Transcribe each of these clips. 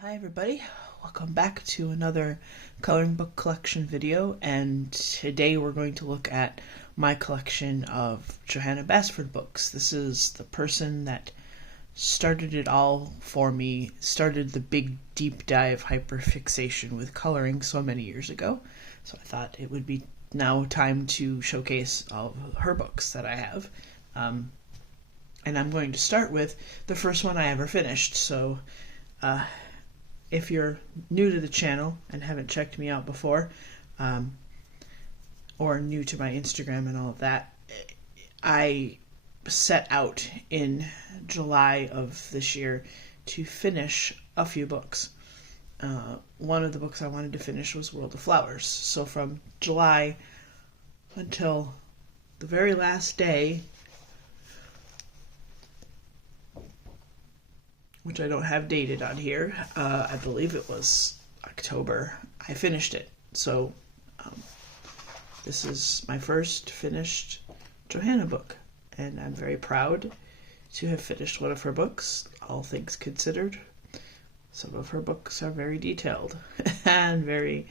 Hi everybody, welcome back to another coloring book collection video, and today we're going to look at my collection of Johanna Basford books. This is the person that started it all for me, started the big deep dive hyperfixation with coloring so many years ago, so I thought it would be now time to showcase all of her books that I have. And I'm going to start with the first one I ever finished, so if you're new to the channel and haven't checked me out before, or new to my Instagram and all of that, I set out in July of this year to finish a few books. One of the books I wanted to finish was World of Flowers. So from July until the very last day, which I don't have dated on here, I believe it was October, I finished it. So this is my first finished Johanna book, and I'm very proud to have finished one of her books, all things considered. Some of her books are very detailed and very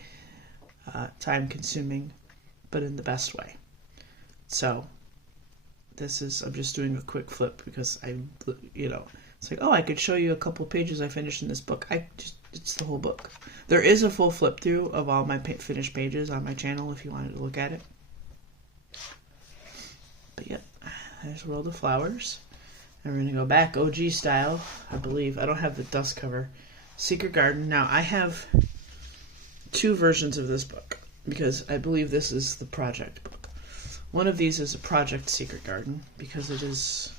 time-consuming, but in the best way. So this is, I'm just doing a quick flip because it's like, oh, I could show you a couple pages I finished in this book. It's the whole book. There is a full flip through of all my finished pages on my channel if you wanted to look at it. But yep, there's World of Flowers. And we're going to go back OG style, I believe. I don't have the dust cover. Secret Garden. Now, I have two versions of this book because I believe this is the project book. One of these is a project Secret Garden because it is...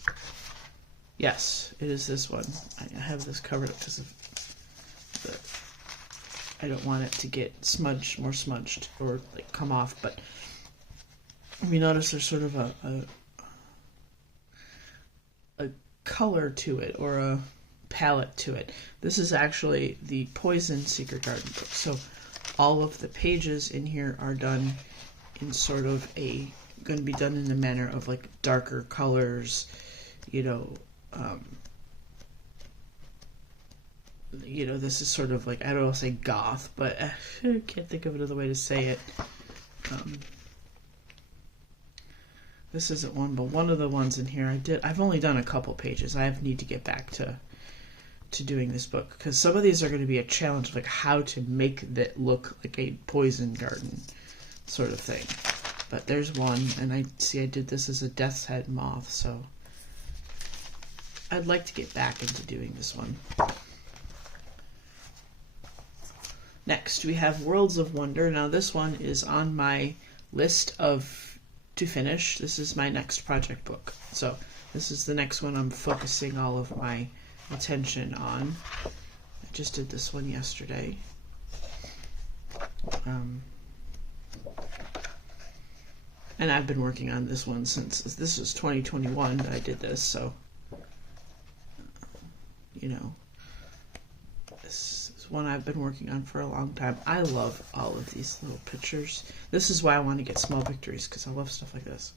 Yes, it is this one. I have this covered up because of I don't want it to get more smudged or like come off. But if you notice, there's sort of a color to it, or a palette to it. This is actually the Poison Secret Garden book. So all of the pages in here are done in sort of going to be done in the manner of like darker colors, this is sort of like, I don't want to say goth, but I can't think of another way to say it. This isn't one, but one of the ones in here I've only done a couple pages. I need to get back to doing this book, because some of these are going to be a challenge, like how to make that look like a poison garden sort of thing. But there's one, and I did this as a death's head moth, so I'd like to get back into doing this one. Next, we have Worlds of Wonder. Now, this one is on my list to finish. This is my next project book. So, this is the next one I'm focusing all of my attention on. I just did this one yesterday. And I've been working on this one since, this was 2021 that I did this, so this is one I've been working on for a long time. I love all of these little pictures. This is why I want to get small victories, because I love stuff like this.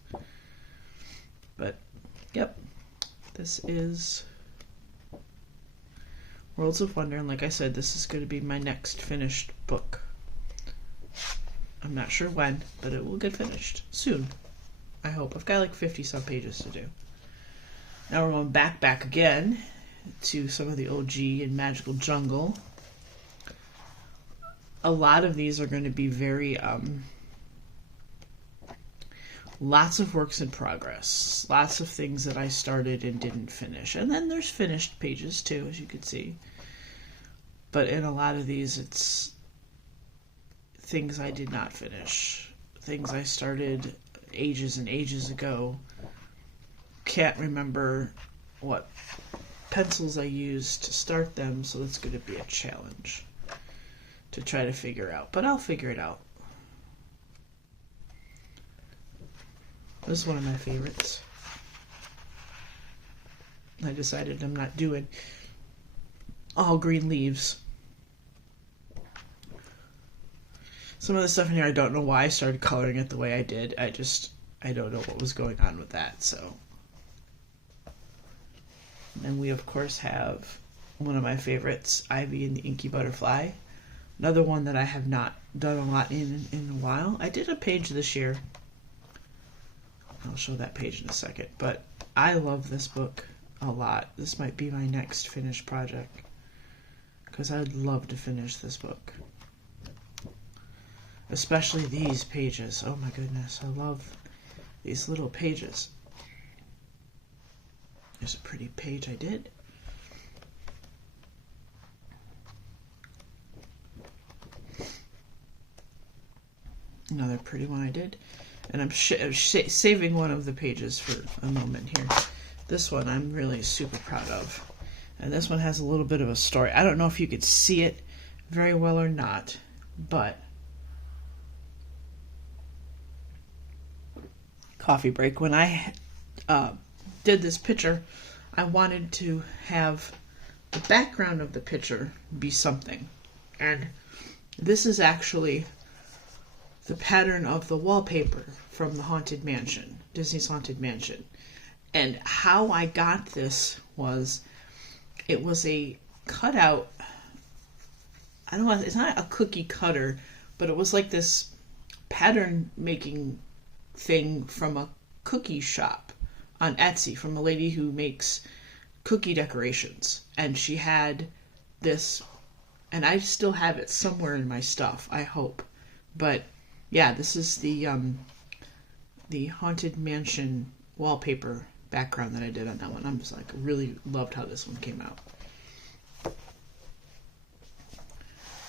But, yep, this is Worlds of Wonder, and like I said, this is going to be my next finished book. I'm not sure when, but it will get finished soon, I hope. I've got like 50-some pages to do. Now we're going back again to some of the OG and Magical Jungle. A lot of these are going to be very, lots of works in progress. Lots of things that I started and didn't finish. And then there's finished pages too, as you can see. But in a lot of these, it's things I did not finish. Things I started ages and ages ago. Can't remember what pencils I used to start them, so that's going to be a challenge to try to figure out. But I'll figure it out. This is one of my favorites. I decided I'm not doing all green leaves. Some of the stuff in here, I don't know why I started coloring it the way I did. I don't know what was going on with that, so. And we, of course, have one of my favorites, Ivy and the Inky Butterfly. Another one that I have not done a lot in a while. I did a page this year. I'll show that page in a second. But I love this book a lot. This might be my next finished project, because I'd love to finish this book. Especially these pages. Oh my goodness, I love these little pages. There's a pretty page I did. Another pretty one I did. And I'm saving one of the pages for a moment here. This one I'm really super proud of. And this one has a little bit of a story. I don't know if you could see it very well or not, but coffee break. When I did this picture, I wanted to have the background of the picture be something. And this is actually the pattern of the wallpaper from the Haunted Mansion, Disney's Haunted Mansion. And how I got this was, it was a cutout. I don't know, it's not a cookie cutter, but it was like this pattern making thing from a cookie shop on Etsy, from a lady who makes cookie decorations. And she had this, and I still have it somewhere in my stuff, I hope. But yeah, this is the Haunted Mansion wallpaper background that I did on that one. I'm just like, really loved how this one came out.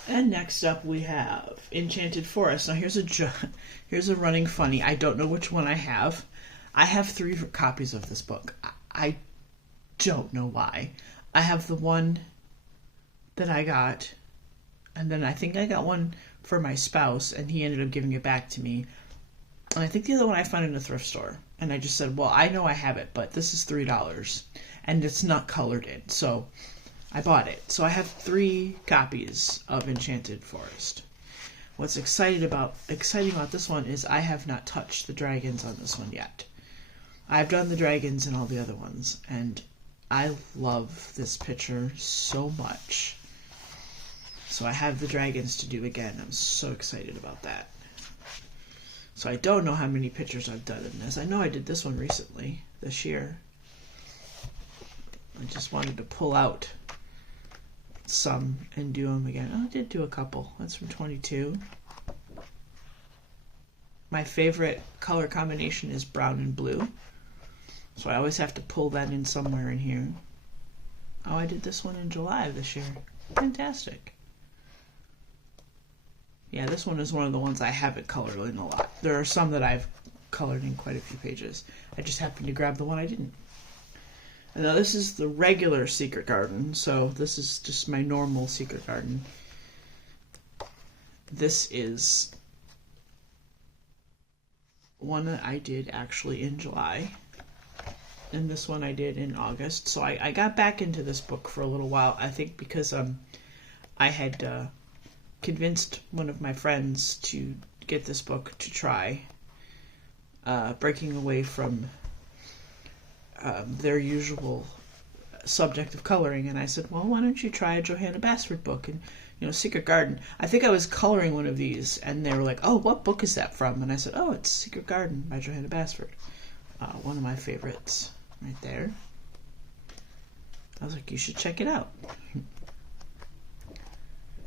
And next up we have Enchanted Forest. Now here's a running funny. I don't know which one I have. I have 3 copies of this book. I don't know why. I have the one that I got, and then I think I got one for my spouse, and he ended up giving it back to me. And I think the other one I found in a thrift store. And I just said, well, I know I have it, but this is $3, and it's not colored in, so I bought it. So I have 3 copies of Enchanted Forest. What's exciting about this one is I have not touched the dragons on this one yet. I've done the dragons and all the other ones, and I love this picture so much. So I have the dragons to do again. I'm so excited about that. So I don't know how many pictures I've done in this. I know I did this one recently, this year. I just wanted to pull out some and do them again. Oh, I did do a couple. That's from 22. My favorite color combination is brown and blue. So I always have to pull that in somewhere in here. Oh, I did this one in July of this year. Fantastic. Yeah, this one is one of the ones I haven't colored in a lot. There are some that I've colored in quite a few pages. I just happened to grab the one I didn't. And now this is the regular Secret Garden, so this is just my normal Secret Garden. This is one that I did actually in July, and this one I did in August. So I got back into this book for a little while, I think because I had convinced one of my friends to get this book to try, breaking away from their usual subject of coloring. And I said, well, why don't you try a Johanna Basford book? And, Secret Garden. I think I was coloring one of these, and they were like, oh, what book is that from? And I said, oh, it's Secret Garden by Johanna Basford. One of my favorites right there. I was like, you should check it out.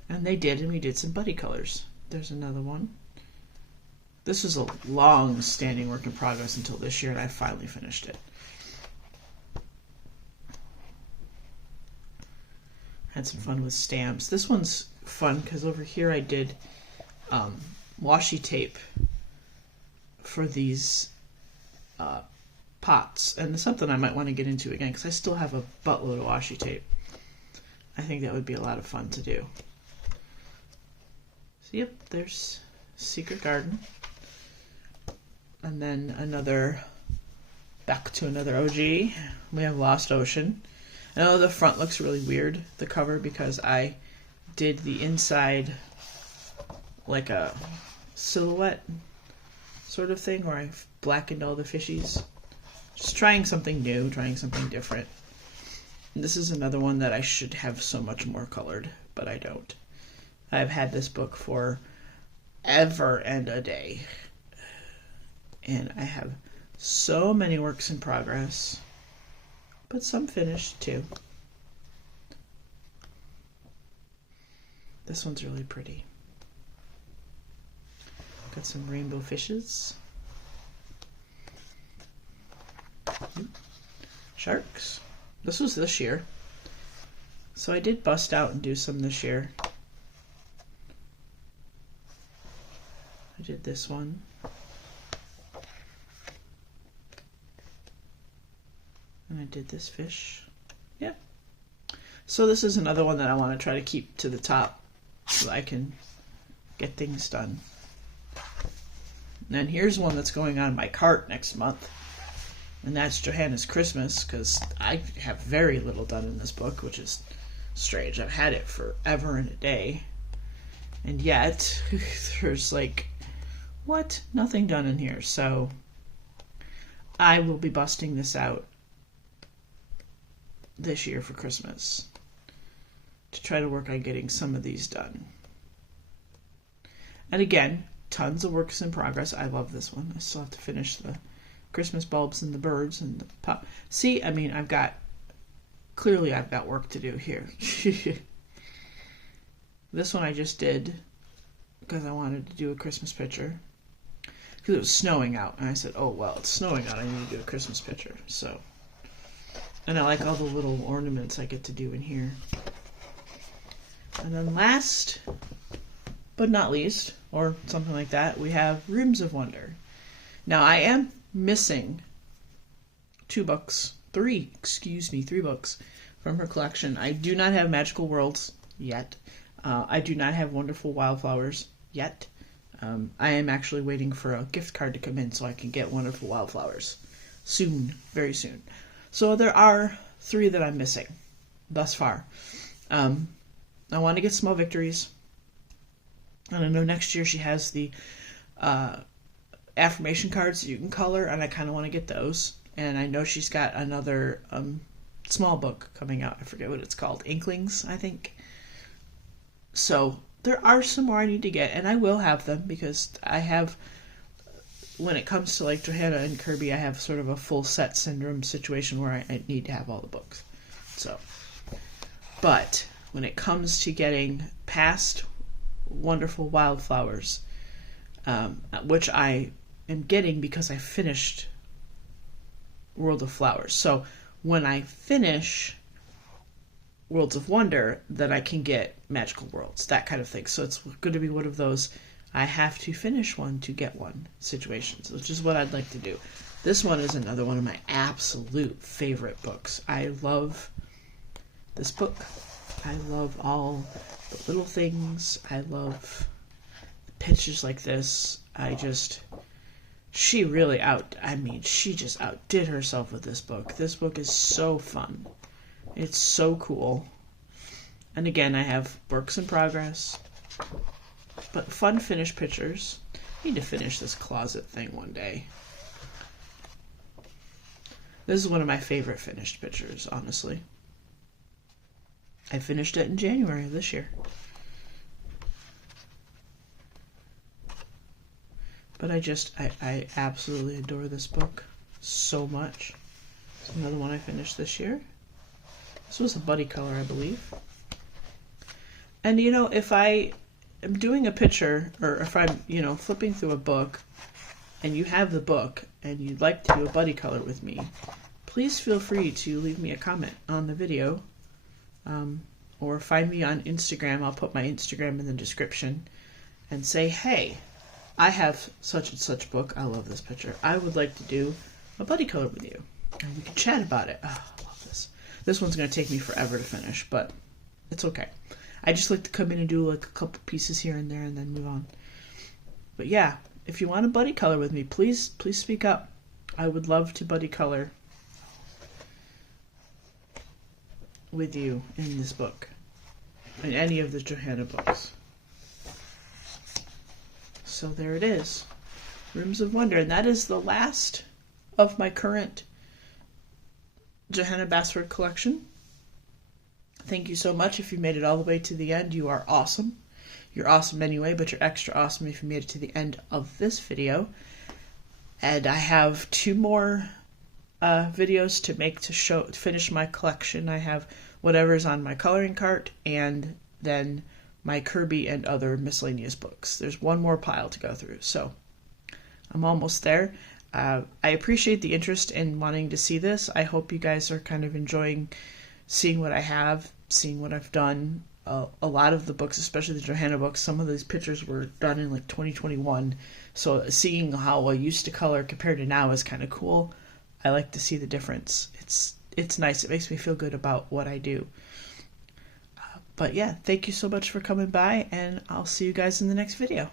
And they did, and we did some buddy colors. There's another one. This was a long-standing work in progress until this year, and I finally finished it. Had some fun with stamps. This one's fun because over here I did washi tape for these pots. And it's something I might want to get into again because I still have a buttload of washi tape. I think that would be a lot of fun to do. So yep, there's Secret Garden. And then back to another OG. We have Lost Ocean. I know the front looks really weird, the cover, because I did the inside like a silhouette sort of thing where I've blackened all the fishies. Just trying something new, trying something different. This is another one that I should have so much more colored, but I don't. I've had this book for ever and a day. And I have so many works in progress, but some finished too. This one's really pretty. Got some rainbow fishes. Sharks. This was this year. So I did bust out and do some this year. I did this one. And I did this fish. Yeah. So this is another one that I want to try to keep to the top so I can get things done. And here's one that's going on my cart next month. And that's Johanna's Christmas, because I have very little done in this book, which is strange. I've had it forever and a day. And yet, there's like, what? Nothing done in here. So I will be busting this out this year for Christmas to try to work on getting some of these done. And again, tons of works in progress. I love this one. I still have to finish the Christmas bulbs and the birds and the pop. See, I mean, I've got work to do here. This one I just did because I wanted to do a Christmas picture because it was snowing out, and I said, oh well, it's snowing out, I need to do a Christmas picture. So, and I like all the little ornaments I get to do in here. And then last but not least, or something like that, we have Rooms of Wonder. Now I am missing three books from her collection. I do not have Magical Worlds yet. I do not have Wonderful Wildflowers yet. I am actually waiting for a gift card to come in so I can get Wonderful Wildflowers soon, very soon. So there are 3 that I'm missing thus far. I want to get Small Victories. And I know next year she has the affirmation cards that you can color, and I kind of want to get those. And I know she's got another small book coming out. I forget what it's called. Inklings, I think. So there are some more I need to get, and I will have them because I have, when it comes to like Johanna and Kirby, I have sort of a full set syndrome situation where I need to have all the books. So, but when it comes to getting past Wonderful Wildflowers, which I am getting because I finished World of Flowers. So when I finish Worlds of Wonder, then I can get Magical Worlds, that kind of thing. So it's going to be one of those I have to finish one to get one situations, which is what I'd like to do. This one is another one of my absolute favorite books. I love this book. I love all the little things. I love the pictures like this. She just outdid herself with this book. This book is so fun. It's so cool. And again, I have works in progress, but fun finished pictures. I need to finish this closet thing one day. This is one of my favorite finished pictures, honestly. I finished it in January of this year. But I absolutely adore this book so much. It's another one I finished this year. This was a buddy color, I believe. And if I am doing a picture, or if I'm, flipping through a book, and you have the book, and you'd like to do a buddy color with me, please feel free to leave me a comment on the video, or find me on Instagram. I'll put my Instagram in the description, and say, hey, I have such and such book. I love this picture. I would like to do a buddy color with you, and we can chat about it. Oh, I love this. This one's going to take me forever to finish, but it's okay. I just like to come in and do like a couple pieces here and there and then move on. But yeah, if you want a buddy color with me, please speak up. I would love to buddy color with you in this book, in any of the Johanna books. So there it is, Rooms of Wonder, and that is the last of my current Johanna Basford collection. Thank you so much if you made it all the way to the end. You are awesome. You're awesome anyway, but you're extra awesome if you made it to the end of this video. And I have 2 more videos to make to finish my collection. I have whatever's on my coloring cart and then my Kirby and other miscellaneous books. There's 1 more pile to go through, so I'm almost there. I appreciate the interest in wanting to see this. I hope you guys are kind of enjoying seeing what I have, seeing what I've done. A lot of the books, especially the Johanna books, some of these pictures were done in like 2021, so seeing how I used to color compared to now is kind of cool. I like to see the difference. It's nice. It makes me feel good about what I do. But yeah, thank you so much for coming by, and I'll see you guys in the next video.